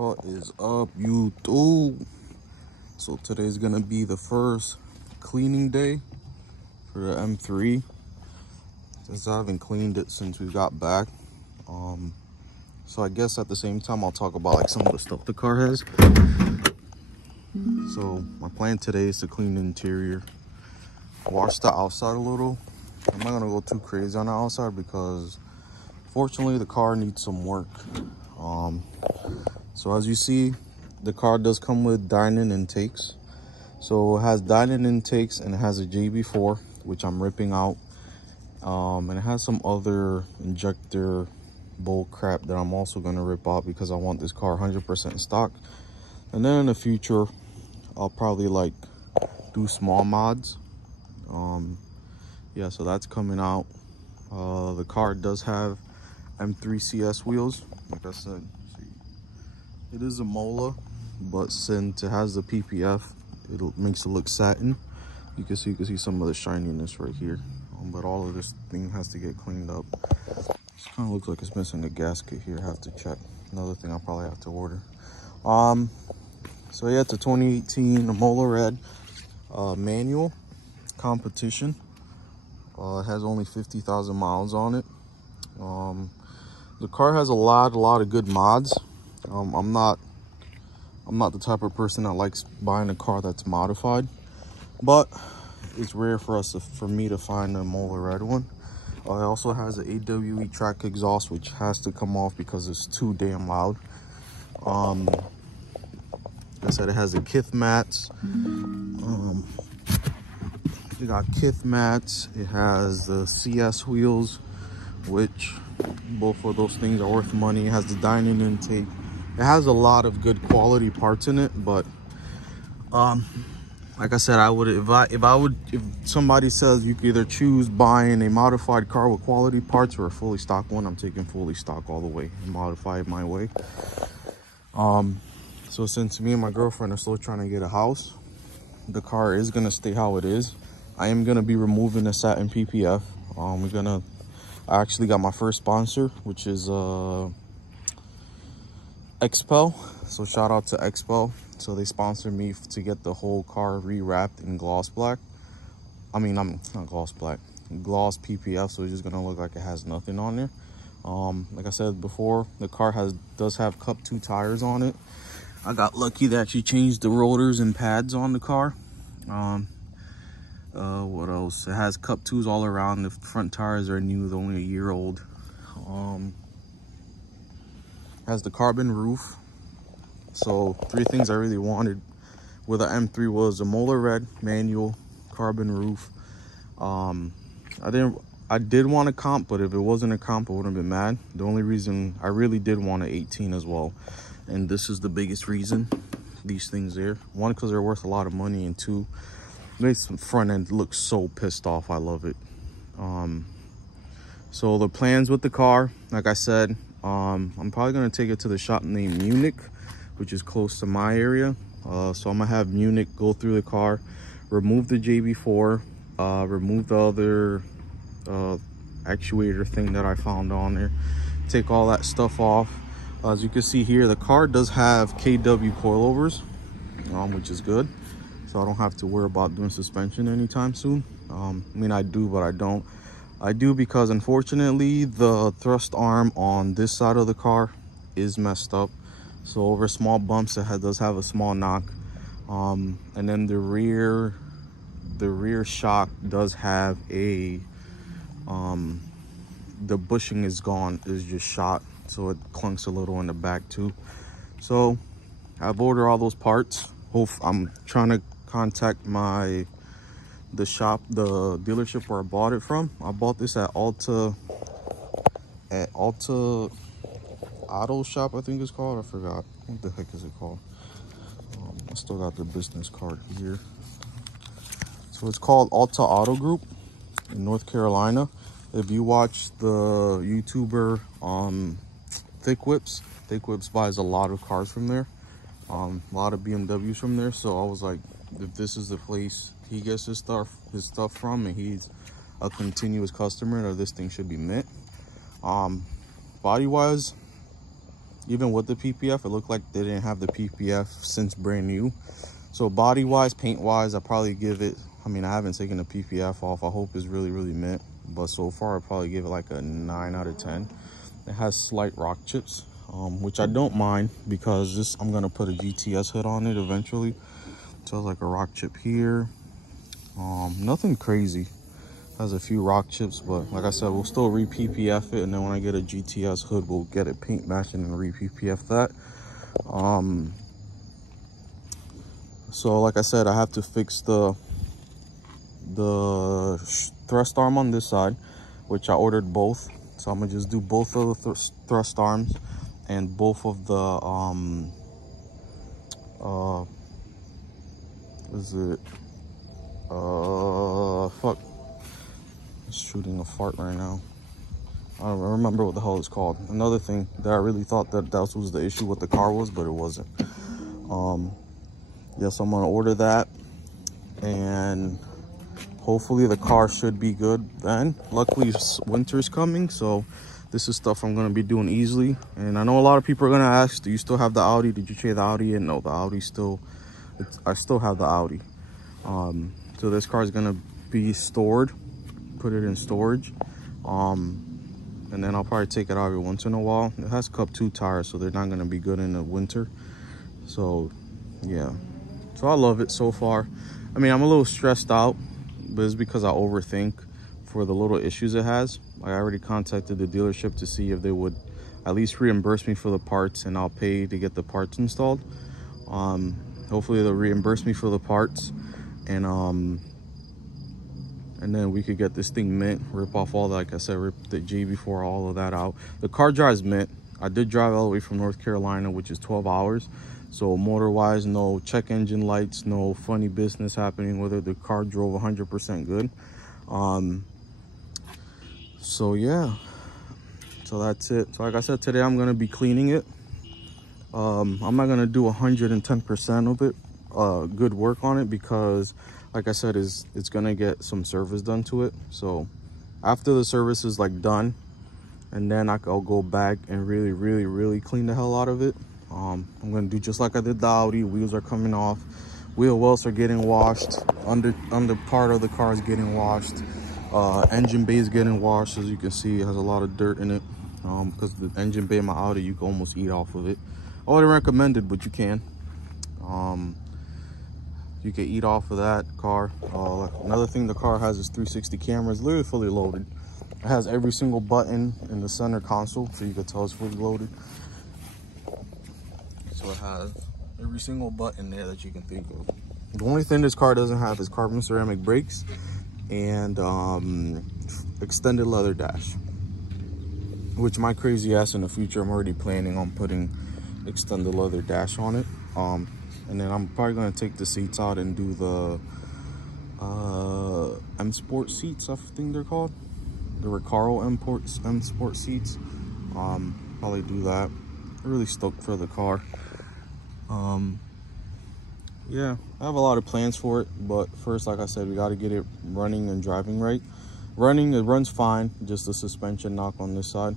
What is up, YouTube? So today's gonna be the first cleaning day for the M3, since I haven't cleaned it since we got back. So I guess at the same time I'll talk about like some of the stuff the car has. So my plan today is to clean the interior, wash the outside a little. I'm not gonna go too crazy on the outside because fortunately the car needs some work. So as you see, the car does come with dining intakes. So it has dining intakes and it has a JB4, which I'm ripping out. And it has some other injector bull crap that I'm also gonna rip out because I want this car 100% stock. And then in the future, I'll probably like do small mods. Yeah, so that's coming out. The car does have M3 CS wheels, like I said. It is a Mola, but since it has the PPF, it makes it look satin. You can see some of the shininess right here. But all of this thing has to get cleaned up. This kind of looks like it's missing a gasket here. I have to check. Another thing I'll probably have to order. So yeah, it's a 2018 Mola Red manual competition. It has only 50,000 miles on it. The car has a lot of good mods. I'm not the type of person that likes buying a car that's modified, but it's rare for me to find a Mola Red one. It also has an AWE track exhaust, which has to come off because it's too damn loud. Like I said, it has the Kith mats. It got Kith mats. It has the CS wheels, which both of those things are worth money. It has the dining intake. It has a lot of good quality parts in it, but like I said, if somebody says you could either choose buying a modified car with quality parts or a fully stock one, I'm taking fully stock all the way and modify it my way. So since me and my girlfriend are still trying to get a house, the car is gonna stay how it is. I am gonna be removing the satin PPF. I actually got my first sponsor, which is XPEL. So shout out to XPEL. So they sponsored me to get the whole car rewrapped in gloss black. I'm not gloss black, gloss PPF. So it's just gonna look like it has nothing on there. Like I said before, the car does have Cup 2 tires on it. I got lucky that she changed the rotors and pads on the car. What else? It has Cup 2s all around. The front tires are new, they're only a year old. Has the carbon roof. So 3 things I really wanted with the M3 was a Mola Red manual, carbon roof. I did want a comp, but if it wasn't a comp, I wouldn't have been mad. The only reason I really did want an 18 as well, and this is the biggest reason, these things there. 1, because they're worth a lot of money, and 2, makes the front end look so pissed off. I love it. So the plans with the car, like I said, I'm probably gonna take it to the shop named Munich, which is close to my area. So I'm gonna have Munich go through the car, remove the JB4, remove the other actuator thing that I found on there, take all that stuff off. As you can see here, the car does have KW coilovers, which is good. So I don't have to worry about doing suspension anytime soon. I mean, I do, but I don't. I do because unfortunately the thrust arm on this side of the car is messed up. So over small bumps it does have a small knock. And then the rear shock does have a the bushing is gone, is just shot, so it clunks a little in the back too. So I've ordered all those parts. I'm trying to contact the dealership where I bought it from. I bought this at Alta Auto Shop, I think it's called. I forgot what the heck is it called. I still got the business card here. So it's called Alta Auto Group in North Carolina. If you watch the YouTuber Thick Whips buys a lot of cars from there, a lot of BMWs from there. So I was like, if this is the place he gets his stuff from and he's a continuous customer, or this thing should be mint. Body wise, even with the PPF, it looked like they didn't have the PPF since brand new. So body wise, paint wise, I probably give it, I mean, I haven't taken the PPF off. I hope it's really mint, but so far I probably give it like a 9 out of 10. It has slight rock chips, which I don't mind, because this, I'm gonna put a GTS hood on it eventually. So it's like a rock chip here. Nothing crazy. Has a few rock chips, but like I said, we'll still re-PPF it, and then when I get a GTS hood, we'll get it paint matched and re-PPF that. So like I said, I have to fix the thrust arm on this side, which I ordered both. So I'm gonna just do both of the thrust arms and both of the fuck, I'm shooting a fart right now. I don't remember what the hell it's called. Another thing that I really thought that was the issue with the car was, but it wasn't. Yes, I'm gonna order that, and hopefully the car should be good then. Luckily winter's coming, so this is stuff I'm gonna be doing easily. And I know a lot of people are gonna ask, do you still have the Audi? Did you trade the Audi in? No, the Audi still, I still have the Audi. So this car is gonna be stored, put it in storage, and then I'll probably take it out every once in a while. It has Cup 2 tires, so they're not gonna be good in the winter. So yeah, so I love it so far. I mean, I'm a little stressed out, but it's because I overthink for the little issues it has. I already contacted the dealership to see if they would at least reimburse me for the parts, and I'll pay to get the parts installed. Hopefully they'll reimburse me for the parts, and then we could get this thing mint, rip off all that, like I said, rip the JB4, all of that out. The car drives mint. I did drive all the way from North Carolina, which is 12 hours. So motor wise, no check engine lights, no funny business happening with it. The car drove 100% good. So yeah, so that's it. So like I said, today I'm gonna be cleaning it. I'm not gonna do 110% of it, good work on it, because like I said, it's gonna get some service done to it. So after the service is like done, and then I'll go back and really clean the hell out of it. I'm gonna do just like I did the Audi. Wheels are coming off, wheel wells are getting washed, under part of the car is getting washed, engine bay is getting washed. As you can see, it has a lot of dirt in it, because the engine bay in my Audi, you can almost eat off of it. I wouldn't recommend it, but you can. You can eat off of that car. Another thing the car has is 360 cameras, literally fully loaded. It has every single button in the center console, so you can tell it's fully loaded. So it has every single button there that you can think of. The only thing this car doesn't have is carbon ceramic brakes and extended leather dash, which my crazy ass in the future, I'm already planning on putting extended leather dash on it. And then I'm probably gonna take the seats out and do the M Sport seats, I think they're called. The Recaro M Sport seats. Probably do that. I'm really stoked for the car. Yeah, I have a lot of plans for it, but first, like I said, we got to get it running and driving right. It runs fine, just the suspension knock on this side.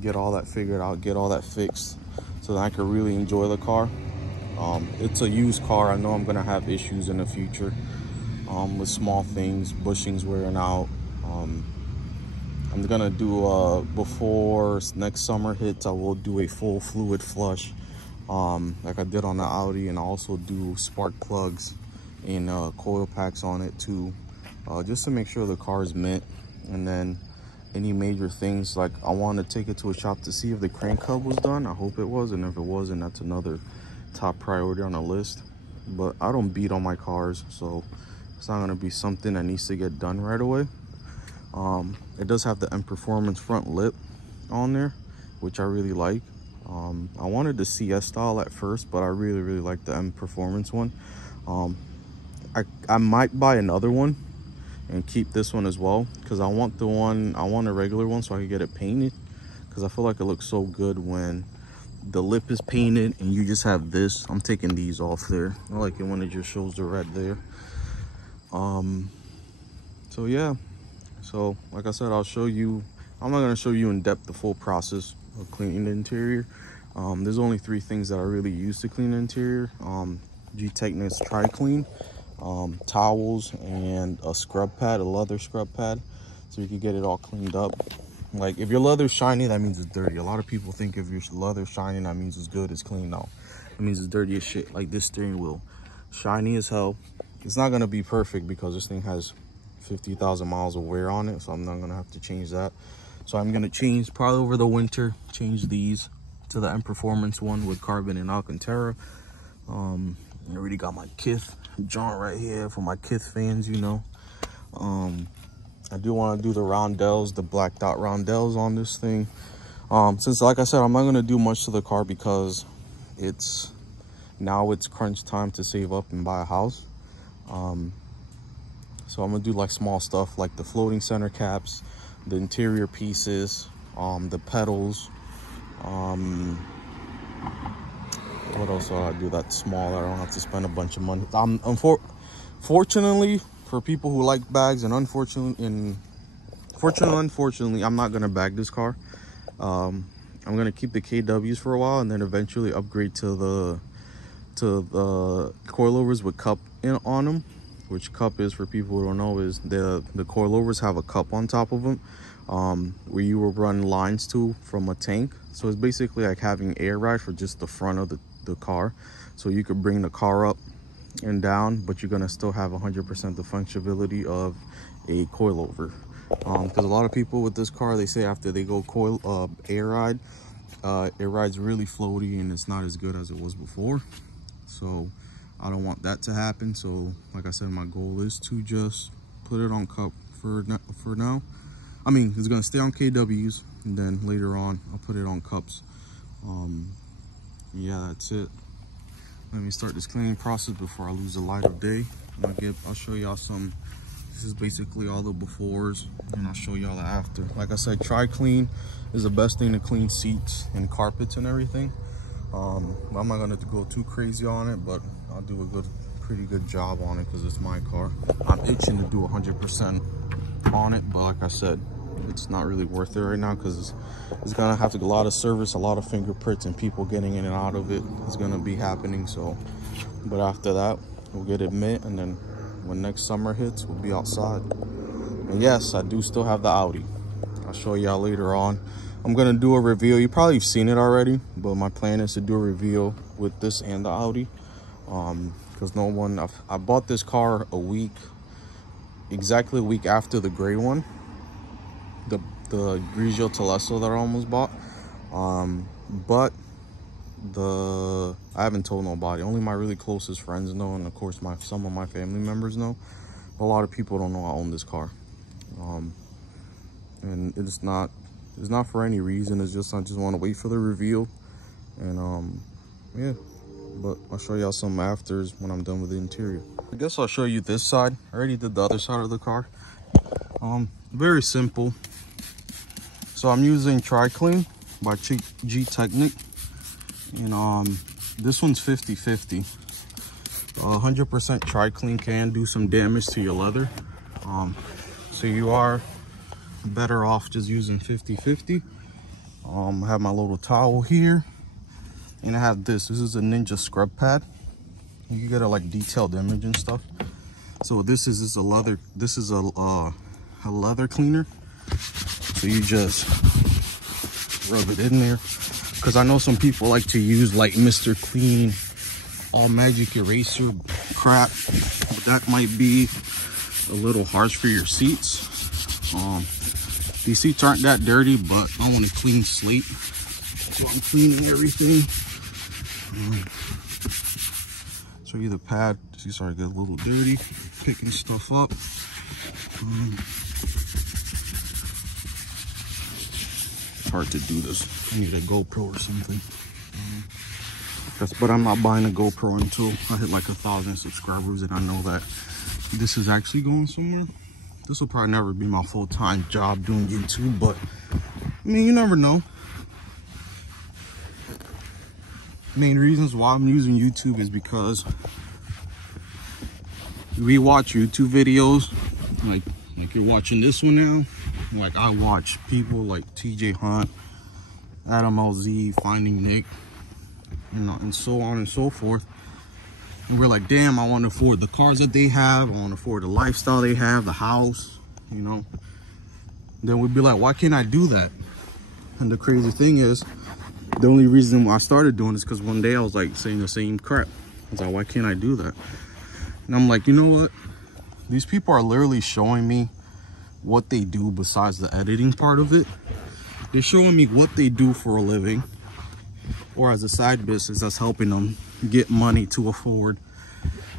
Get all that figured out, get all that fixed, so that I can really enjoy the car. It's a used car. I know I'm gonna have issues in the future with small things, bushings wearing out. I'm gonna do before next summer hits, I will do a full fluid flush, like I did on the Audi, and also do spark plugs and coil packs on it too, just to make sure the car is mint. And then any major things, like I want to take it to a shop to see if the crank hub was done. I hope it was, and if it wasn't, that's another top priority on the list. But I don't beat on my cars, so it's not going to be something that needs to get done right away. It does have the M Performance front lip on there, which I really like. I wanted the CS style at first, but I really like the M Performance one. I might buy another one and keep this one as well, because I want a regular one so I can get it painted, because I feel like it looks so good when the lip is painted and you just have this. I'm taking these off there. I like it when it just shows the red there. So yeah, so like I said, I'll show you, I'm not going to show you in depth the full process of cleaning the interior, There's only 3 things that I really use to clean the interior. Gtechnics Tri-Clean, towels, and a scrub pad, a leather scrub pad, so you can get it all cleaned up. Like, if your leather's shiny, that means it's dirty. A lot of people think if your leather's shiny, that means it's good, it's clean. No, it means it's dirty as shit. Like this steering wheel, shiny as hell. It's not gonna be perfect because this thing has 50,000 miles of wear on it, so I'm not gonna have to change that. So I'm gonna change, probably over the winter, change these to the M Performance one with carbon and Alcantara. I already got my Kith joint right here for my Kith fans, you know. I do want to do the roundels, the black dot roundels on this thing. Since, like I said, I'm not going to do much to the car because it's crunch time to save up and buy a house. So I'm going to do like small stuff like the floating center caps, the interior pieces, the pedals. What else do I do that's small that I don't have to spend a bunch of money? Fortunately, for people who like bags, and unfortunately, I'm not gonna bag this car. I'm gonna keep the KWs for a while and then eventually upgrade to the coilovers with cup on them. Which cup is, for people who don't know, is the coilovers have a cup on top of them, where you will run lines to from a tank. So it's basically like having air ride for just the front of the car, so you could bring the car up and down, but you're gonna still have 100% the functionality of a coilover. Because a lot of people with this car, they say after they go air ride, it rides really floaty and it's not as good as it was before. So I don't want that to happen. So like I said, my goal is to just put it on cup for now. I mean, it's gonna stay on KWs, and then later on I'll put it on cups. Yeah, that's it. Let me start this cleaning process before I lose the light of day. I'll show y'all some. This is basically all the befores, and I'll show y'all the after. Like I said, Tri-Clean is the best thing to clean seats and carpets and everything. I'm not gonna go too crazy on it, but I'll do a pretty good job on it because it's my car. I'm itching to do 100% on it, but like I said, it's not really worth it right now because it's gonna have to a lot of service, a lot of fingerprints, and people getting in and out of it is gonna be happening. So, but after that, we'll get it mint, and then when next summer hits, we'll be outside. And yes, I do still have the Audi. I'll show y'all later on. I'm gonna do a reveal. You probably have seen it already, but my plan is to do a reveal with this and the Audi, because I bought this car exactly a week after the gray one, the Grigio Telesso that I almost bought. But I haven't told nobody. Only my really closest friends know, and of course some of my family members know. But a lot of people don't know I own this car. And it's not for any reason. It's just I just want to wait for the reveal. And yeah, but I'll show y'all some afters when I'm done with the interior. I guess I'll show you this side. I already did the other side of the car. Very simple. So I'm using Tri-Clean by Gtechnics, and this one's 50/50. 100% Tri-Clean can do some damage to your leather, so you are better off just using 50/50. I have my little towel here, and I have this is a Ninja scrub pad. You get a like detailed image and stuff. So this is a leather cleaner. So you just rub it in there, because I know some people like to use like Mr. Clean, all magic eraser crap, but that might be a little harsh for your seats. These seats aren't that dirty, but I want a clean slate, so I'm cleaning everything. Show you the pad. See, sorry, get a little dirty, picking stuff up. Hard to do this. I need a GoPro or something. But I'm not buying a GoPro until I hit like 1,000 subscribers, and I know that this is actually going somewhere. This will probably never be my full-time job doing YouTube, but I mean, you never know. Main reasons why I'm using YouTube is because we watch YouTube videos like you're watching this one now. Like I watch people like TJ Hunt, Adam LZ, Finding Nick, and so on and so forth. And we're like, damn, I want to afford the cars that they have. I want to afford the lifestyle they have, the house, you know. Then we'd be like, why can't I do that? And the crazy thing is, the only reason I started doing this because one day I was like saying the same crap. I was like, why can't I do that? And I'm like, you know what? These people are literally showing me what they do besides the editing part of it. They're showing me what they do for a living or as a side business that's helping them get money to afford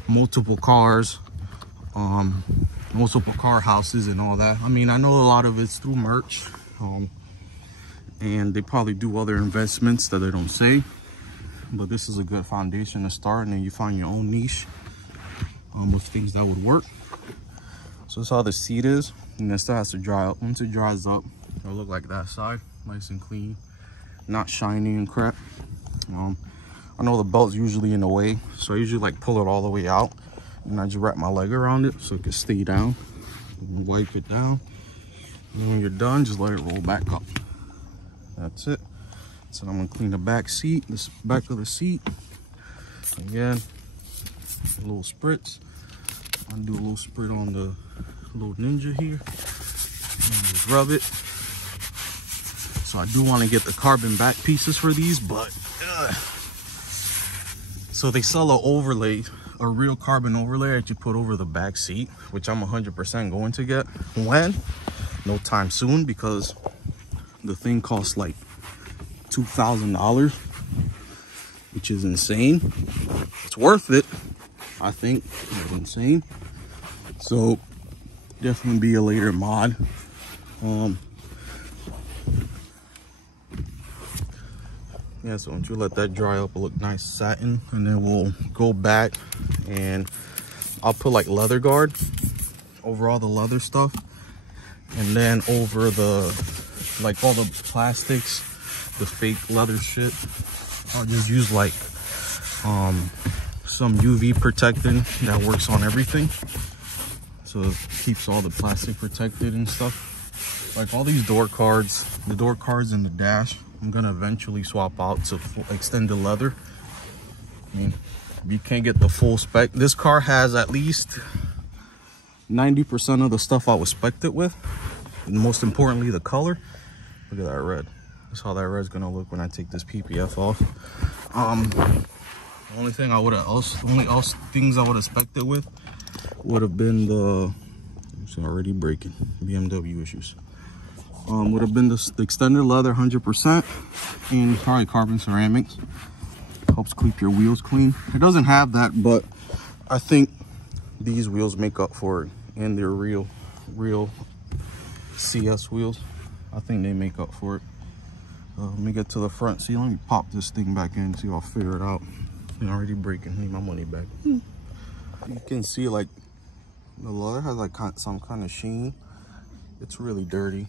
multiple cars, multiple car houses and all that. I mean, I know a lot of it's through merch, and they probably do other investments that they don't say, but this is a good foundation to start, and then you find your own niche with things that would work. So that's how the seat is, and it still has to dry up. Once it dries up, it'll look like that side, nice and clean, not shiny and crap. I know the belt's usually in the way, so I usually like pull it all the way out, and I just wrap my leg around it so it can stay down. And wipe it down, and when you're done, just let it roll back up. That's it. So I'm gonna clean the back seat, this back of the seat. Again, a little spritz. I'll do a little sprit on the little Ninja here, and just rub it. So I do want to get the carbon back pieces for these, but so they sell an overlay, a real carbon overlay that you put over the back seat, which I'm 100% going to get. When? No time soon, because the thing costs like $2,000, which is insane. It's worth it, I think. It's insane. So definitely be a later mod. Yeah, so once you let that dry up, it'll look nice satin, and then we'll go back and I'll put like leather guard over all the leather stuff, and then over the like all the plastics, the fake leather shit, I'll just use like some UV protectant that works on everything, so it keeps all the plastic protected and stuff. Like all these door cards, the door cards in the dash, I'm gonna eventually swap out to extended leather. I mean, you can't get the full spec. This car has at least 90% of the stuff I was spec'd it with, and most importantly, the color. Look at that red. That's how that red's gonna look when I take this PPF off. The only thing I would have things I would have spec'd it with would have been the, it's already breaking, BMW issues. Would have been the extended leather 100%, and probably carbon ceramics. Helps keep your wheels clean. It doesn't have that, but I think these wheels make up for it, and they're real CS wheels. I think they make up for it. Let me get to the front seat. Let me pop this thing back in, see if I'll figure it out. It's already breaking. Need my money back. You can see like the leather has like some kind of sheen. It's really dirty.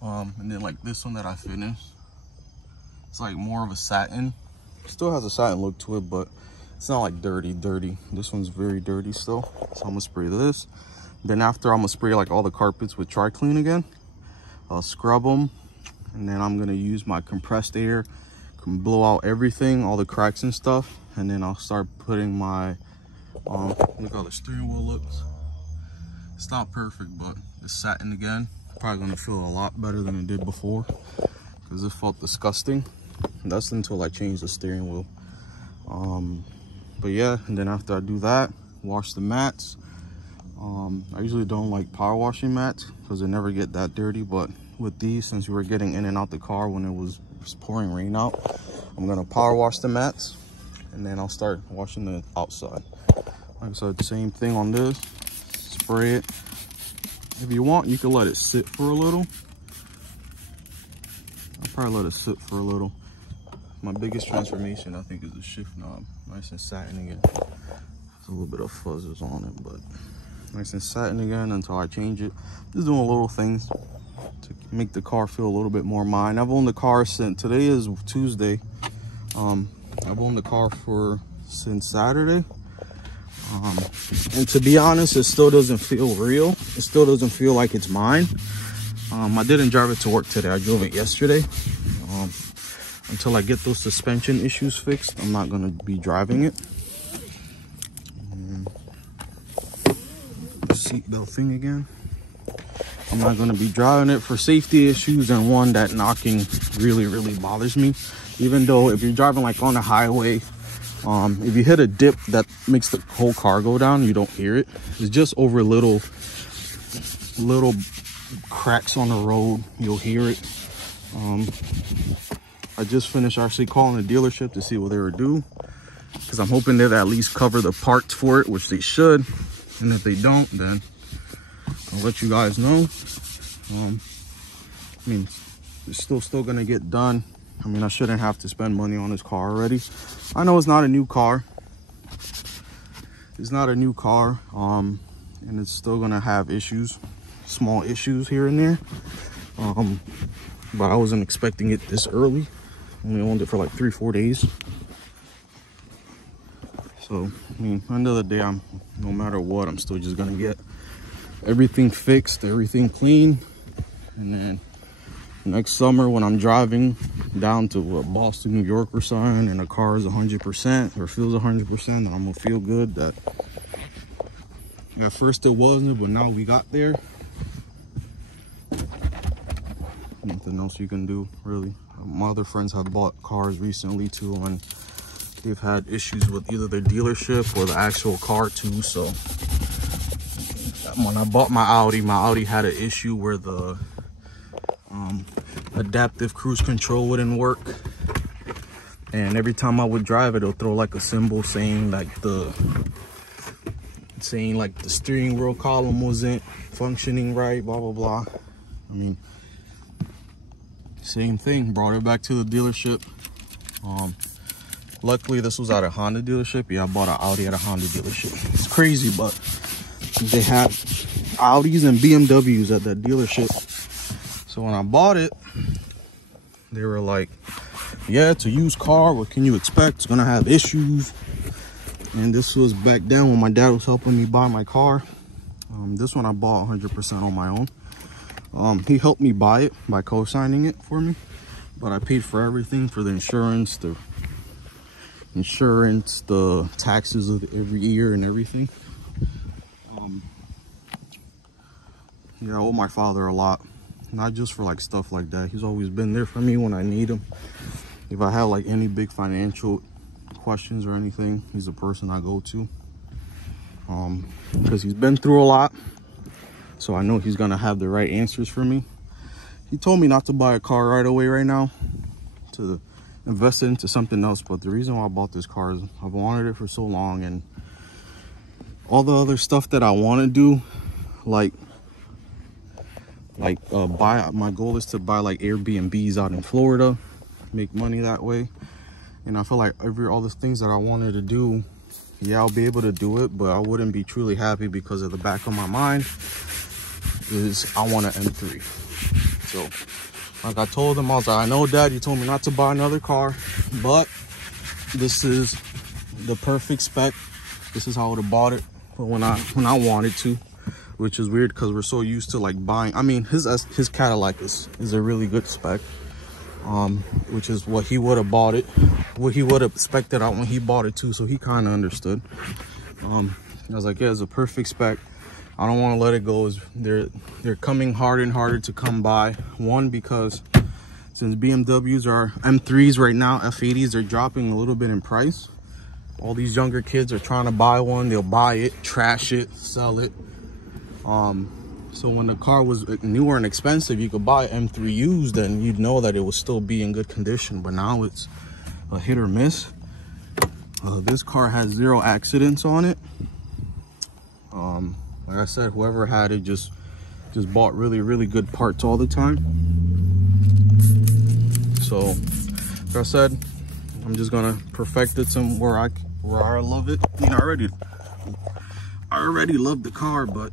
And then like this one that I finished, it's like more of a satin. Still has a satin look to it, but it's not like dirty. This one's very dirty still. So I'm gonna spray this. Then after, I'm gonna spray like all the carpets with Tri-Clean again. I'll scrub them, and then I'm gonna use my compressed air, can blow out everything, all the cracks and stuff. And then I'll start putting my look how the steering wheel looks. It's not perfect, but the satin again, probably gonna feel a lot better than it did before, because it felt disgusting. And that's until I change the steering wheel. But yeah, and then after I do that, wash the mats. I usually don't like power washing mats because they never get that dirty, but with these, since we were getting in and out the car when it was pouring rain out, I'm gonna power wash the mats, and then I'll start washing the outside. Like I said, same thing on this. Spray it. If you want, you can let it sit for a little. I'll probably let it sit for a little. My biggest transformation, I think, is the shift knob. Nice and satin again. There's a little bit of fuzzes on it, but nice and satin again until I change it. Just doing little things to make the car feel a little bit more mine. I've owned the car since, today is Tuesday. I've owned the car since Saturday. And to be honest, it still doesn't feel real. It still doesn't feel like it's mine. I didn't drive it to work today. I drove it yesterday. until I get those suspension issues fixed, I'm not gonna be driving it. The seatbelt thing again. I'm not gonna be driving it for safety issues, and one, that knocking really bothers me. Even though if you're driving like on a highway, if you hit a dip that makes the whole car go down, you don't hear it. It's just over little cracks on the road, you'll hear it. I just finished actually calling the dealership to see what they were due, because I'm hoping they'd at least cover the parts for it, which they should. And if they don't, then I'll let you guys know. I mean, it's still gonna get done. I mean, I shouldn't have to spend money on this car already. I know it's not a new car. It's not a new car, and it's still gonna have issues, small issues here and there. But I wasn't expecting it this early. Only owned it for like 3-4 days. So, I mean, end of the day, no matter what, I'm still just gonna get everything fixed, everything clean. And then next summer, when I'm driving down to Boston, New York or something, and the car is 100% or feels 100%, then I'm gonna feel good that at first it wasn't, but now we got there. Nothing else you can do, really. My other friends have bought cars recently too, and they've had issues with either their dealership or the actual car too. So when I bought my Audi had an issue where the adaptive cruise control wouldn't work, and every time I would drive it, it'll throw like a symbol saying like the steering wheel column wasn't functioning right, blah blah blah. I mean, same thing. Brought it back to the dealership. Luckily this was at a Honda dealership. Yeah, I bought an Audi at a Honda dealership. It's crazy, but they had Audis and BMWs at that dealership. So when I bought it, they were like, yeah, it's a used car, what can you expect? It's gonna have issues. And this was back then when my dad was helping me buy my car. This one I bought 100% on my own. He helped me buy it by co-signing it for me, but I paid for everything, for the insurance, the taxes of every year and everything. Yeah, I owe my father a lot, not just for like stuff like that. He's always been there for me when I need him. If I have like any big financial questions or anything, he's the person I go to, because he's been through a lot. So I know he's gonna have the right answers for me. He told me not to buy a car right away right now, to invest it into something else. But the reason why I bought this car is I've wanted it for so long, and all the other stuff that I want to do, like my goal is to buy like Airbnbs out in Florida, make money that way. And I feel like all the things that I wanted to do, yeah, I'll be able to do it, but I wouldn't be truly happy, because at the back of my mind is I want an M3. So like I told him, I was like, I know Dad, you told me not to buy another car, but this is the perfect spec. This is how I would have bought it when I wanted to, which is weird because we're so used to like buying. I mean, his Cadillac is a really good spec, which is what he would have bought it, what he would have expected out when he bought it too. So he kind of understood. I was like, yeah, it's a perfect spec. I don't want to let it go. They're coming harder and harder to come by. One, because since BMWs are M3s right now, F80s, they're dropping a little bit in price. All these younger kids are trying to buy one. They'll buy it, trash it, sell it. So when the car was newer and expensive, you could buy M3 used and you'd know that it would still be in good condition. But now it's a hit or miss. This car has 0 accidents on it. Like I said, whoever had it just bought really good parts all the time. So like I said, I'm just gonna perfect it somewhere I love it. I mean, I already love the car, but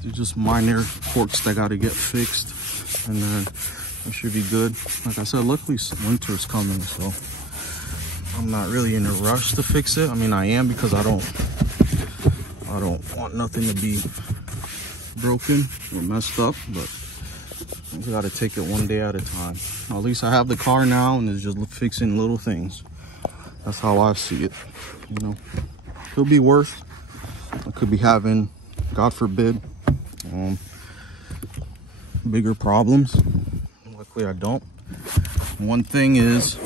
there's just minor quirks that gotta get fixed, and then it should be good. Like I said, luckily winter's coming, so I'm not really in a rush to fix it. I mean, I am, because I don't want nothing to be broken or messed up, but You gotta take it one day at a time. Well, at least I have the car now and it's just fixing little things. That's how I see it. You know, could be worse. I could be having, God forbid, bigger problems. Luckily I don't. One thing is,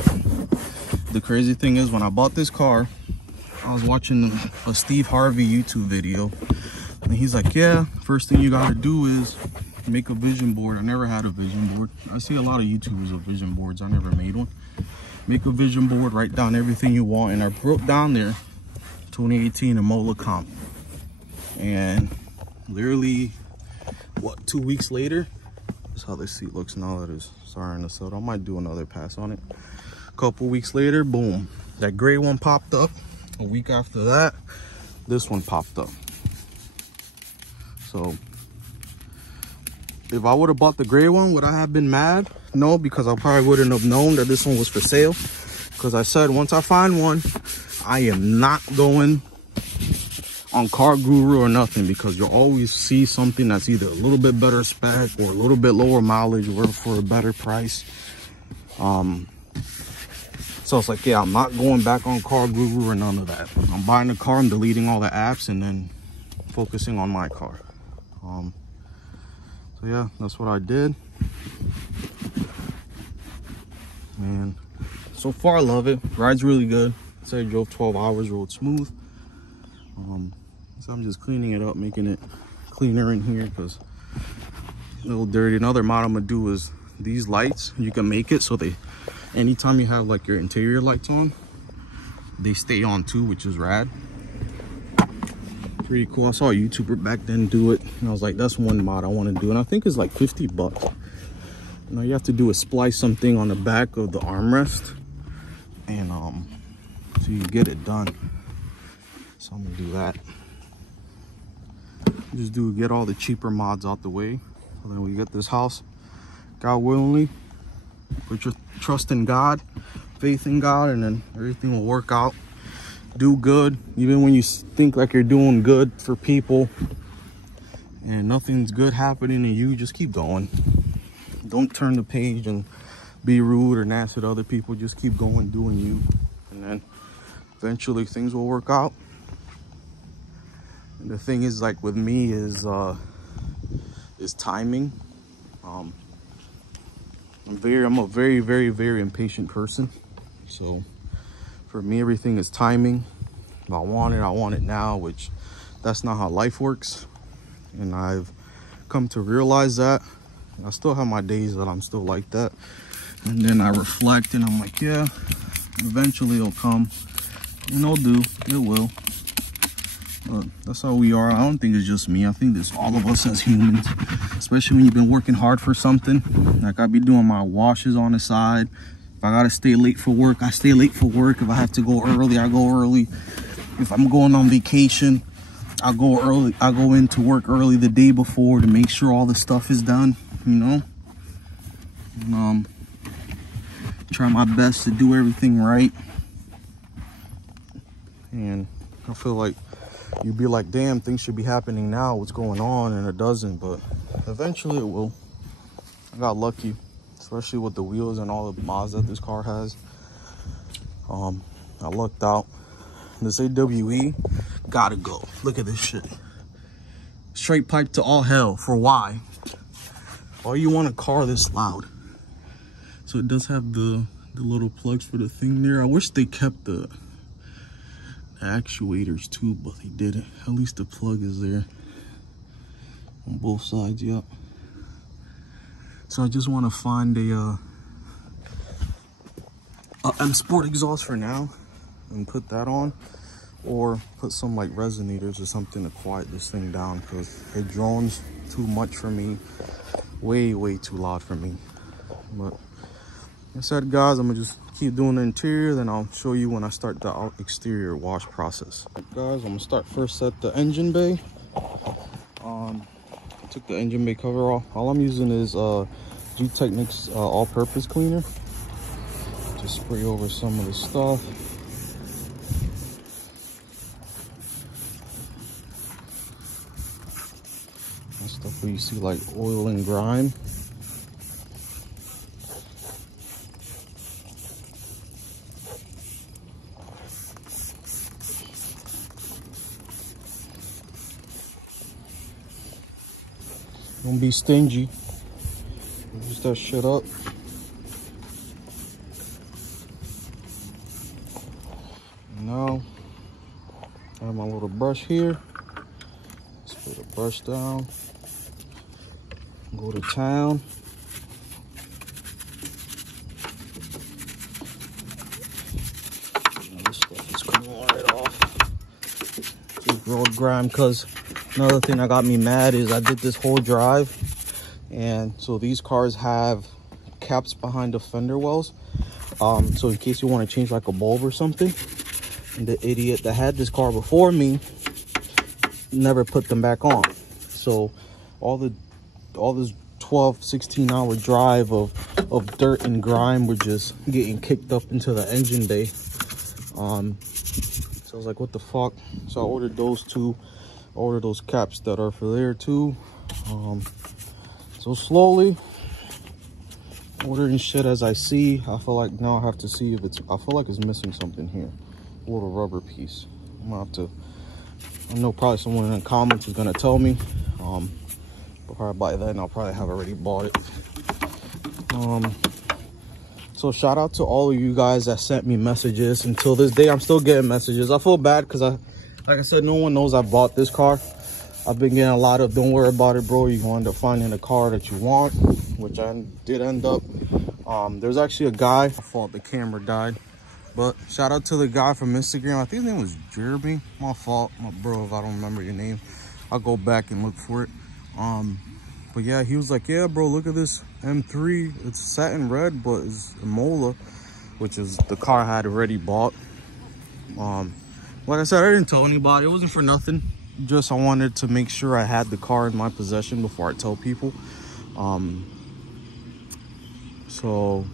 the crazy thing is, when I bought this car, I was watching a Steve Harvey YouTube video, and he's like, yeah, first thing you gotta do is make a vision board. I never had a vision board. I see a lot of YouTubers with vision boards. I never made one. Make a vision board, write down everything you want, and I wrote down there 2018 Imola Comp. And literally, what, 2 weeks later, that's how this seat looks now that it's starting to settle. I might do another pass on it. A couple weeks later, boom, that gray one popped up. A week after that, this one popped up. So if I would have bought the gray one, would I have been mad? No, because I probably wouldn't have known that this one was for sale. Because I said, once I find one, I am not going on Car Guru or nothing, because you'll always see something that's either a little bit better spec or a little bit lower mileage or for a better price. So it's like, yeah, I'm not going back on Car Guru or none of that. I'm buying the car, I'm deleting all the apps, and then focusing on my car. So yeah, that's what I did. And so far I love it. Ride's really good. I said I drove 12 hours, rode smooth. So I'm just cleaning it up, making it cleaner in here because a little dirty. Another mod I'm gonna do is these lights, you can make it so they, anytime you have like your interior lights on, they stay on too, which is rad. Pretty cool. I saw a YouTuber back then do it, and I was like, that's one mod I want to do, and I think it's like 50 bucks. Now you have to do is splice something on the back of the armrest, and so you get it done. So I'm gonna do that. Just get all the cheaper mods out the way, and then we get this house, God willingly. Put your trust in God, faith in God, and then everything will work out. Do good, even when you think like you're doing good for people and nothing's good happening to you. Just keep going. Don't turn the page and be rude or nasty to other people. Just keep going, doing you, and then eventually things will work out. And the thing is, like with me, is timing. I'm a very, very, very impatient person. So for me, everything is timing. If I want it now, which that's not how life works. And I've come to realize that. I still have my days that I'm still like that. And then I reflect and I'm like, yeah, eventually it'll come. And it'll do, it will. But that's how we are. I don't think it's just me. I think it's all of us as humans, especially when you've been working hard for something. Like I be doing my washes on the side. If I gotta stay late for work, I stay late for work. If I have to go early, I go early. If I'm going on vacation, I'll go early. I go into work early the day before to make sure all the stuff is done, you know. And, try my best to do everything right. And I feel like you'd be like, damn, things should be happening now. What's going on? And it doesn't, but eventually it will. I got lucky, especially with the wheels and all the mods that this car has. I lucked out. This AWE gotta go. Look at this shit. Straight pipe to all hell. For why? Why you want a car this loud? So it does have the little plugs for the thing there. I wish they kept the actuators too, but they didn't. At least the plug is there on both sides. Yep. So I just want to find a M Sport exhaust for now and put that on, or put some like resonators or something to quiet this thing down, because it drones too much for me. Way too loud for me. But like I said, guys, I'm gonna just keep doing the interior, then I'll show you when I start the exterior wash process. Guys, I'm gonna start first at the engine bay. Took the engine bay cover off. All I'm using is G-Technics all-purpose cleaner. Just spray over some of the stuff. That stuff where you see like oil and grime. Don't be stingy. Use that shit up. Now, I have my little brush here. Let's put the brush down. Go to town. This stuff is coming right off. Just road grime, because another thing that got me mad is I did this whole drive, and so these cars have caps behind the fender wells. So in case you want to change like a bulb or something, and the idiot that had this car before me never put them back on. So all this 12-16 hour drive of dirt and grime were just getting kicked up into the engine bay. So I was like, what the fuck? So I ordered those two. I ordered those caps that are for there too. So slowly ordering shit as I see. I feel like now I have to see if it's, I feel like it's missing something here. A little rubber piece. I'm gonna have to, I know probably someone in the comments is gonna tell me. But probably by then I'll probably have already bought it. So shout out to all of you guys that sent me messages. Until this day, I'm still getting messages. I feel bad because like I said, no one knows I bought this car. I've been getting a lot of, don't worry about it, bro. You're going to end up finding a car that you want, which I did end up. There's actually a guy, I thought the camera died. But shout out to the guy from Instagram. I think his name was Jeremy. My fault, my bro, if I don't remember your name. I'll go back and look for it. But yeah, he was like, yeah, bro, look at this M3. It's satin red, but it's a Mola, which is the car I had already bought. Like I said, I didn't tell anybody. It wasn't for nothing. Just I wanted to make sure I had the car in my possession before I tell people. So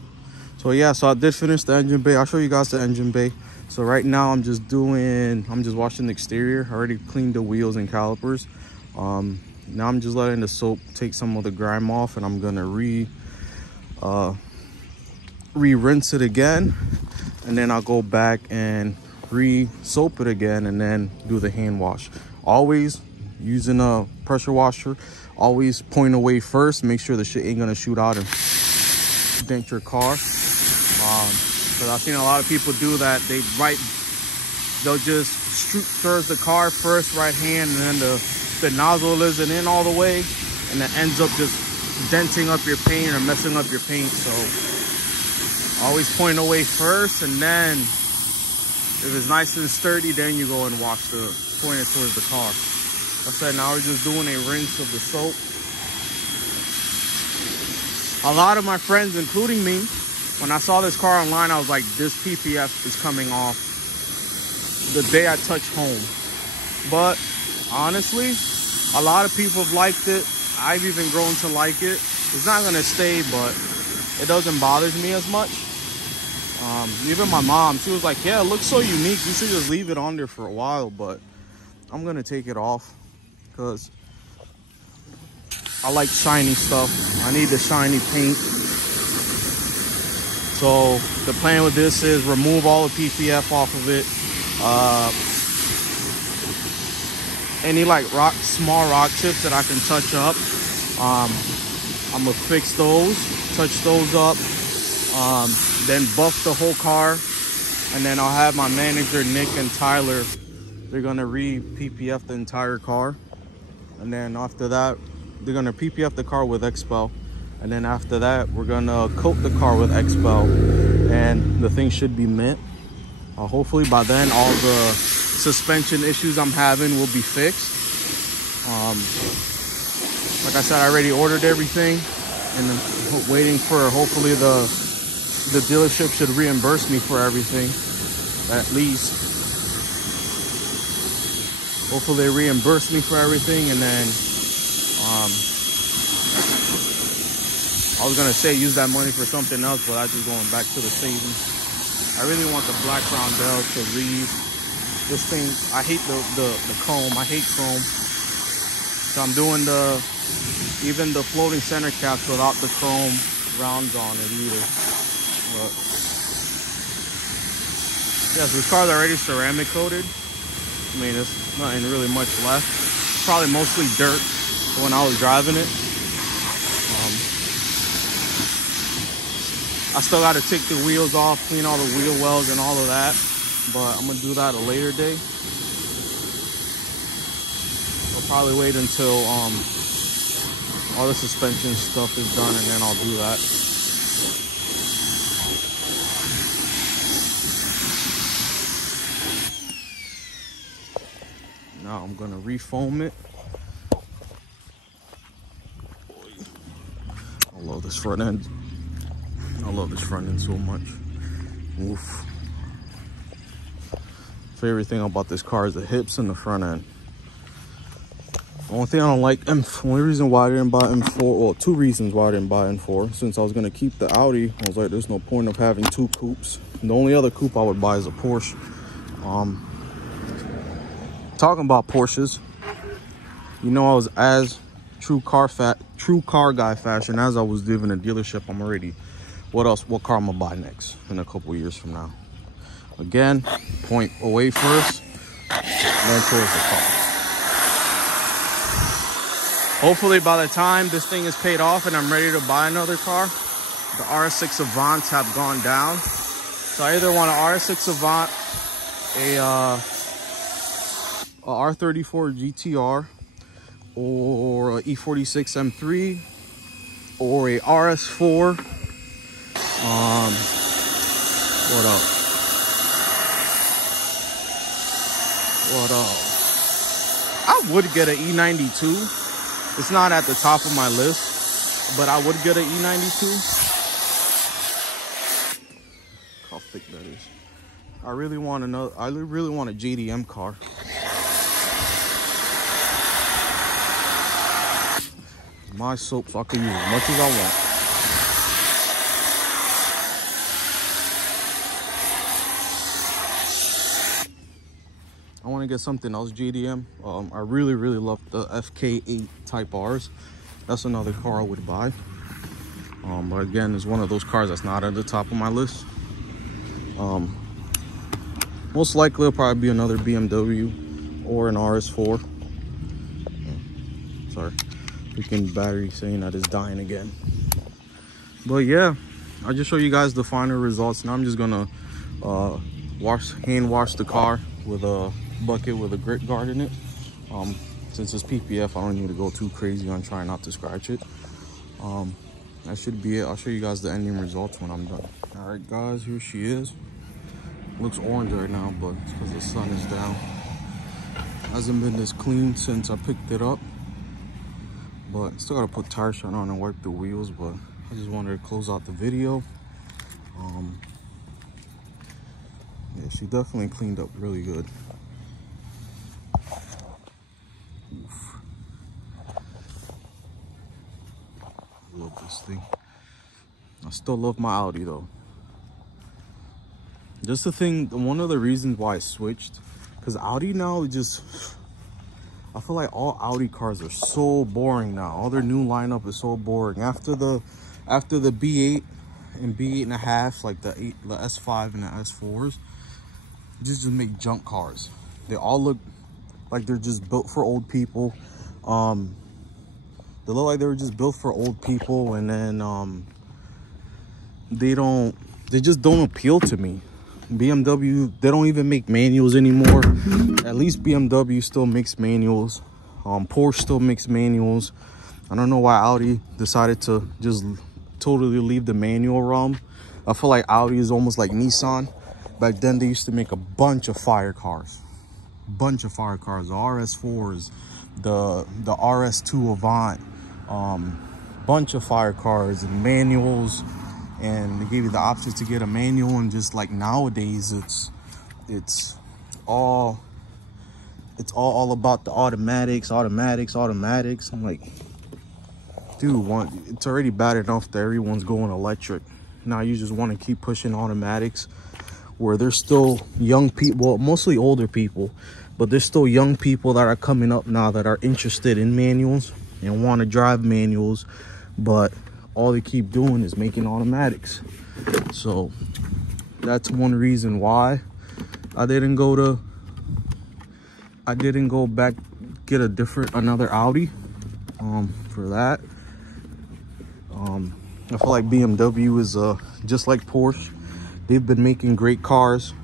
yeah, so I did finish the engine bay. I'll show you guys the engine bay. So right now I'm just washing the exterior. I already cleaned the wheels and calipers. Now I'm just letting the soap take some of the grime off, and I'm gonna re-rinse it again, and then I'll go back and re-soap it again, and then do the hand wash. Always using a pressure washer. Always point away first. Make sure the shit ain't gonna shoot out and dent your car. Because I've seen a lot of people do that. They'll just first the car first, right hand, and then the nozzle isn't in all the way, and it ends up just denting up your paint or messing up your paint. So always point away first, and then if it's nice and sturdy, then you go and point it towards the car. Like I said, now we're just doing a rinse of the soap. A lot of my friends, including me, when I saw this car online, I was like, this PPF is coming off the day I touch home. But honestly, a lot of people have liked it. I've even grown to like it. It's not gonna stay, but it doesn't bother me as much. Even my mom, she was like, yeah, it looks so unique. You should just leave it on there for a while, but I'm gonna take it off because I like shiny stuff. I need the shiny paint. So the plan with this is remove all the PPF off of it. Any like small rock chips that I can touch up, I'm gonna fix those, touch those up, then buff the whole car, and then I'll have my manager Nick and Tyler, they're gonna re-PPF the entire car, and then after that they're gonna PPF the car with Expel, and then after that we're gonna coat the car with Expel, and the thing should be mint. Hopefully by then all the suspension issues I'm having will be fixed. Like I said, I already ordered everything, and I'm waiting for, hopefully the dealership should reimburse me for everything, at least. Hopefully they reimburse me for everything, and then I was gonna say use that money for something else, but I'm just going back to the savings. I really want the black brown bells to leave. This thing, I hate the chrome. I hate chrome. So I'm doing even the floating center caps without the chrome rounds on it either. But yeah, so this car's already ceramic coated. I mean, there's nothing really much left. Probably mostly dirt when I was driving it. I still got to take the wheels off, clean all the wheel wells and all of that, but I'm gonna do that a later day. I'll probably wait until all the suspension stuff is done, and then I'll do that. Now I'm gonna refoam it. I love this front end. I love this front end so much. Oof. Favorite thing about this car is the hips and the front end. The only thing I don't like, only reason why I didn't buy M4, well, two reasons why I didn't buy M4. Since I was gonna keep the Audi, I was like, there's no point of having two coupes. The only other coupe I would buy is a Porsche. Talking about Porsches, you know, I was as true car guy fashion as I was leaving a dealership. I'm already, what car I'm gonna buy next in a couple years from now. Again, point away first, then towards the car. Hopefully by the time this thing is paid off and I'm ready to buy another car, the RS6 Avants have gone down. So I either want an RS6 Avant, a R34 GTR, or a E46 M3, or a RS4. What else? I would get an E92. It's not at the top of my list, but I would get an E92. How thick that is. I really want a JDM car. My soap, so I can use as much as I want. I want to get something else JDM. I really love the FK8 Type Rs. That's another car I would buy. But again, it's one of those cars that's not at the top of my list. Most likely it'll probably be another BMW or an RS4. Sorry, freaking battery saying that it's dying again. But yeah, I just show you guys the final results. Now I'm just gonna hand wash the car with a bucket with a grit guard in it. Since it's PPF, I don't need to go too crazy on trying not to scratch it. That should be it. I'll show you guys the ending results when I'm done. All right guys, here she is. Looks orange right now, but it's because the sun is down. Hasn't been this clean since I picked it up, but still gotta put tire shine on and wipe the wheels. But I just wanted to close out the video. Yeah, she definitely cleaned up really good. Oof. I love this thing. I still love my Audi though. Just the thing, one of the reasons why I switched, because Audi now just, I feel like all Audi cars are so boring now. All their new lineup is so boring. After the B8 and B8.5, like the S5 and the S4s, just make junk cars. They all look like they're just built for old people. They look like they were just built for old people, and then they just don't appeal to me. BMW, they don't even make manuals anymore. At least BMW still makes manuals. Porsche still makes manuals. I don't know why Audi decided to just totally leave the manual realm. I feel like Audi is almost like Nissan. Back then they used to make a bunch of fire cars. The RS4s, the RS2 Avant, bunch of fire cars and manuals. And they gave you the option to get a manual, and just like nowadays it's all about the automatics. I'm like, dude, it's already bad enough that everyone's going electric. Now you just want to keep pushing automatics, where there's still young people, well, mostly older people, but there's still young people that are coming up now that are interested in manuals and want to drive manuals, but all they keep doing is making automatics. So that's one reason why I didn't go back, get another Audi for that. I feel like BMW is just like Porsche. They've been making great cars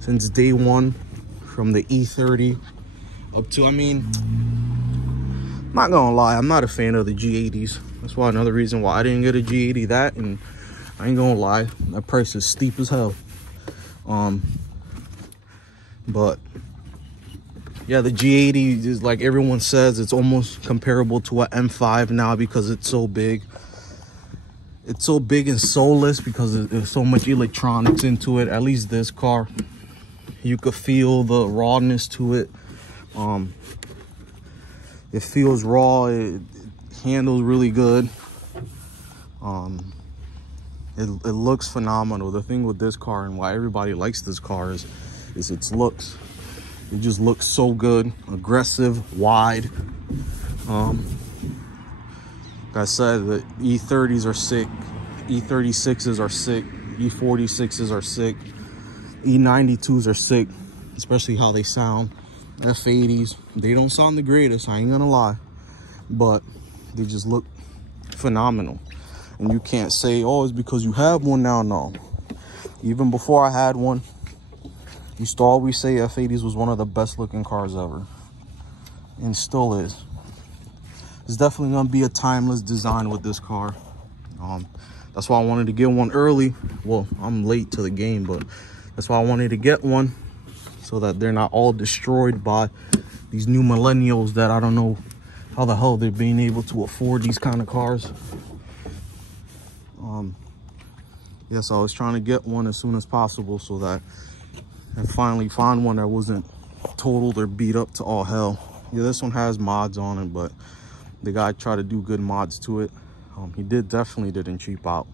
since day one, from the E30 up to, I mean, not gonna lie, I'm not a fan of the G80s. That's why another reason why I didn't get a G80. That, and I ain't gonna lie, that price is steep as hell. But yeah, the G80 is, like everyone says, it's almost comparable to an M5 now because it's so big. It's so big and soulless because there's so much electronics into it. At least this car, you could feel the rawness to it. It feels raw. It handles really good. It looks phenomenal. The thing with this car and why everybody likes this car is its looks. It just looks so good, aggressive, wide. Like I said, the E30s are sick, E36s are sick, E46s are sick, E92s are sick, especially how they sound. F80s, they don't sound the greatest, I ain't gonna lie, but they just look phenomenal. And you can't say, oh, it's because you have one now. No, even before I had one, used to always say F80s was one of the best looking cars ever, and still is. It's definitely gonna be a timeless design with this car. That's why I wanted to get one early. Well, I'm late to the game, but that's why I wanted to get one, so that they're not all destroyed by these new millennials that I don't know how the hell they're being able to afford these kind of cars. Yeah, so I was trying to get one as soon as possible so that I finally found one that wasn't totaled or beat up to all hell. Yeah, this one has mods on it, but the guy tried to do good mods to it. He definitely didn't cheap out.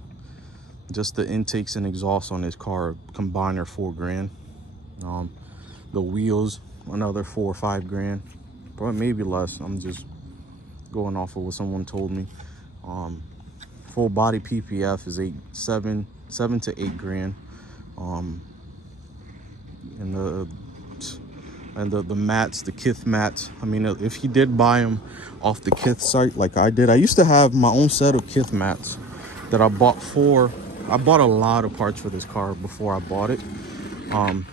Just the intakes and exhaust on his car combined are $4 grand. The wheels, another 4 or 5 grand, but maybe less. I'm just going off of what someone told me. Full body PPF is 7 to 8 grand. And the mats, the Kith mats, I mean, if he did buy them off the Kith site like I did, I used to have my own set of Kith mats that I bought I bought a lot of parts for this car before I bought it.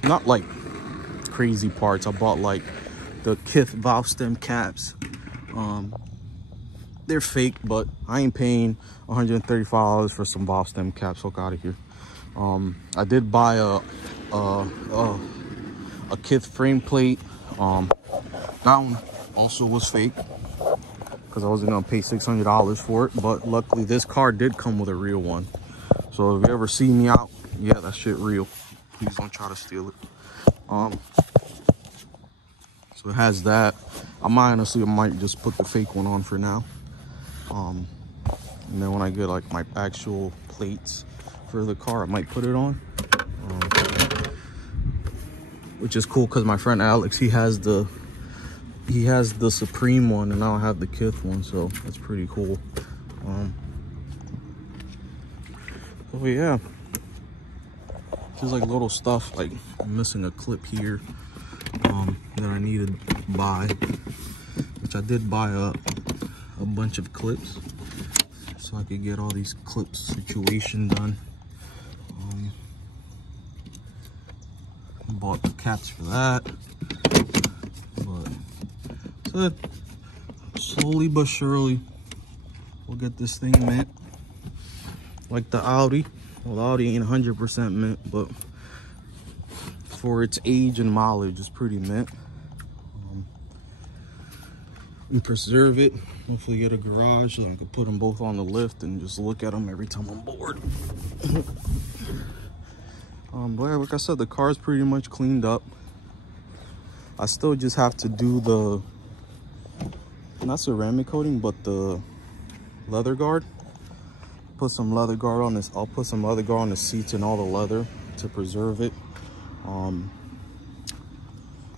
Not like crazy parts. I bought like the Kith valve stem caps. They're fake, but I ain't paying $135 for some valve stem caps. Fuck out of here. I did buy a Kith frame plate. That one also was fake because I wasn't gonna pay $600 for it, but luckily this car did come with a real one. So if you ever see me out, yeah, that shit real. Please don't try to steal it. So it has that. I might just put the fake one on for now. And then when I get like my actual plates for the car, I might put it on. Which is cool because my friend Alex, he has the Supreme one and I don't have the Kith one, so that's pretty cool. Oh yeah, just like little stuff, like I'm missing a clip here that I needed to buy, which I did buy a bunch of clips so I could get all these clips situation done. Bought the caps for that, but so slowly but surely we'll get this thing mint like the Audi. Well, the Audi ain't 100% mint, but for its age and mileage, it's pretty mint. And preserve it, hopefully get a garage so I can put them both on the lift and just look at them every time I'm bored. But yeah, like I said, the car's pretty much cleaned up. I still just have to do the, not ceramic coating, but the leather guard. Put some leather guard on this. I'll put some leather guard on the seats and all the leather to preserve it.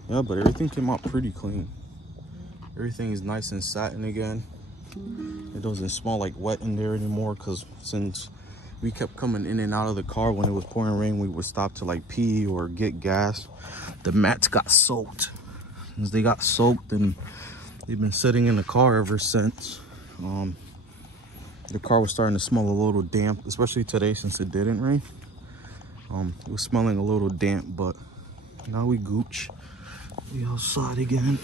Yeah, but everything came out pretty clean. Everything is nice and satin again. It doesn't smell like wet in there anymore, because since we kept coming in and out of the car when it was pouring rain, we would stop to like pee or get gas. The mats got soaked. Since they got soaked, and they've been sitting in the car ever since. the car was starting to smell a little damp, especially today since it didn't rain. It was smelling a little damp, but now we gooch. We outside again.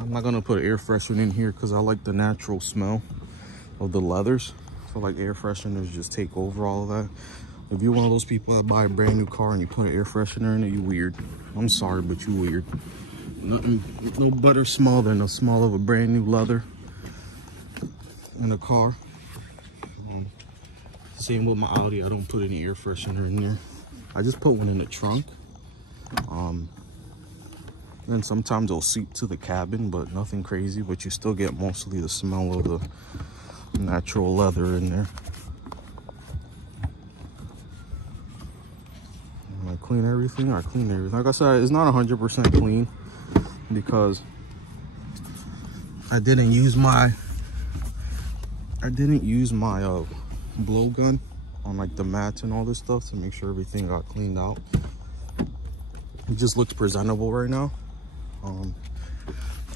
I'm not gonna put air freshener in here because I like the natural smell of the leathers. I feel like air fresheners just take over all of that. If you're one of those people that buy a brand new car and you put an air freshener in it, you weird. I'm sorry, but you weird. Nothing, no better smell than the smell of a brand new leather in a car. Same with my Audi. I don't put any air freshener in there. I just put one in the trunk. Then sometimes it'll seep to the cabin, but nothing crazy. But you still get mostly the smell of the natural leather in there. I clean everything. I clean everything. Like I said, it's not 100% clean because I didn't use my blowgun on like the mats and all this stuff to make sure everything got cleaned out. It just looks presentable right now.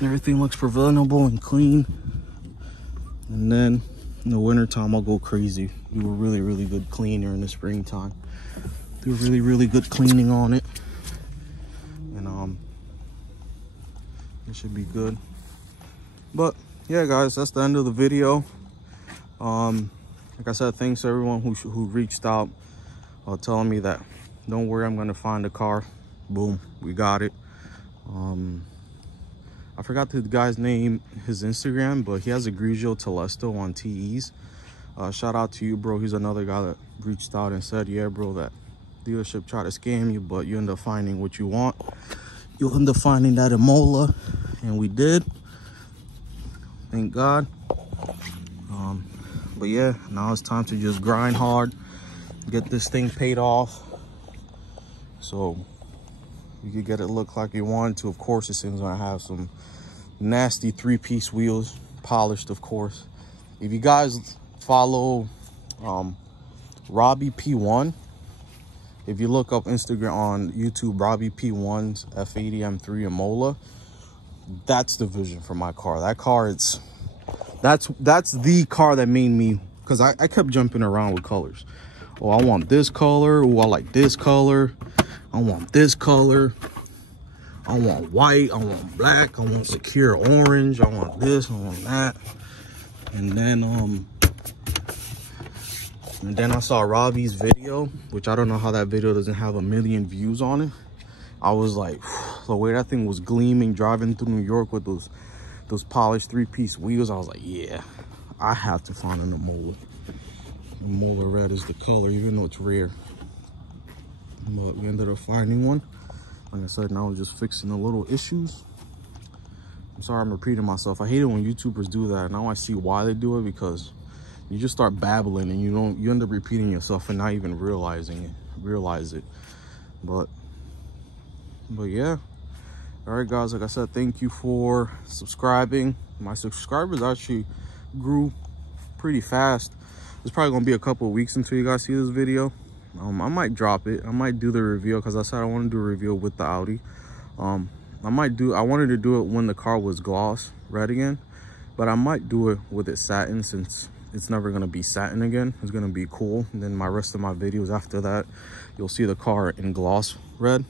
Everything looks presentable and clean. And then in the wintertime, I'll go crazy. Do a really good cleaner in the springtime. Do a really good cleaning on it. And it should be good. But yeah, guys, that's the end of the video. Like I said, thanks to everyone who reached out, telling me that don't worry, I'm gonna find a car. Boom, we got it. I forgot the guy's name, his Instagram, but he has a Grigio Telesto on TEs. Shout out to you, bro. He's another guy that reached out and said, yeah, bro, that dealership tried to scam you, but you end up finding what you want. You'll end up finding that Imola, and we did. Thank God. But yeah, now it's time to just grind hard, get this thing paid off, so you can get it look like you want to. Of course, this thing's gonna have some nasty 3-piece wheels, polished, of course. If you guys follow Robbie P1, if you look up Instagram on YouTube, Robbie P1's F80 M3 Imola, that's the vision for my car. That car, that's the car that made me, because I kept jumping around with colors. Oh, I want this color. Oh, I like this color. I want this color. I want white. I want black. I want secure orange. I want this. I want that. And then I saw Robbie's video, which I don't know how that video doesn't have 1 million views on it. I was like, the way that thing was gleaming, driving through New York with those polished 3-piece wheels, I was like, yeah, I have to find an Imola. Imola red is the color, even though it's rare. But we ended up finding one. Like I said, now we're just fixing the little issues. I'm sorry I'm repeating myself. I hate it when YouTubers do that. Now I see why they do it, because you just start babbling and you end up repeating yourself and not even realize it. But yeah. All right, guys, like I said, thank you for subscribing. My subscribers actually grew pretty fast. It's probably gonna be a couple of weeks until you guys see this video. I might drop it. I might do the reveal, because I said I want to do a reveal with the Audi. I wanted to do it when the car was gloss red again, but I might do it with it satin, since it's never gonna be satin again. It's gonna be cool. And then my rest of my videos after that, you'll see the car in gloss red,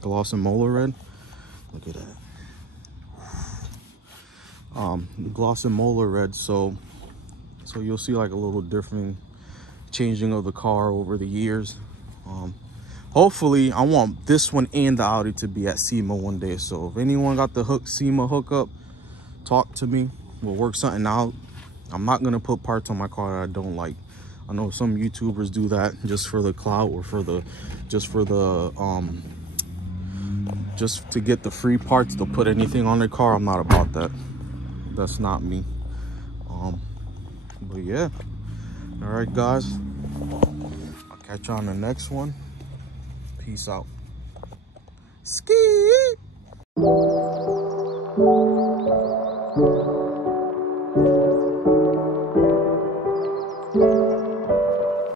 gloss Imola red. Look at that. The gloss Imola red, so you'll see like a little different changing of the car over the years. Hopefully I want this one and the Audi to be at SEMA one day. So if anyone got the SEMA hookup, talk to me. We'll work something out. I'm not gonna put parts on my car that I don't like. I know some YouTubers do that just for the clout, or just to get the free parts. They'll put anything on their car. I'm not about that. That's not me. But yeah. All right, guys. I'll catch you on the next one. Peace out. Ski.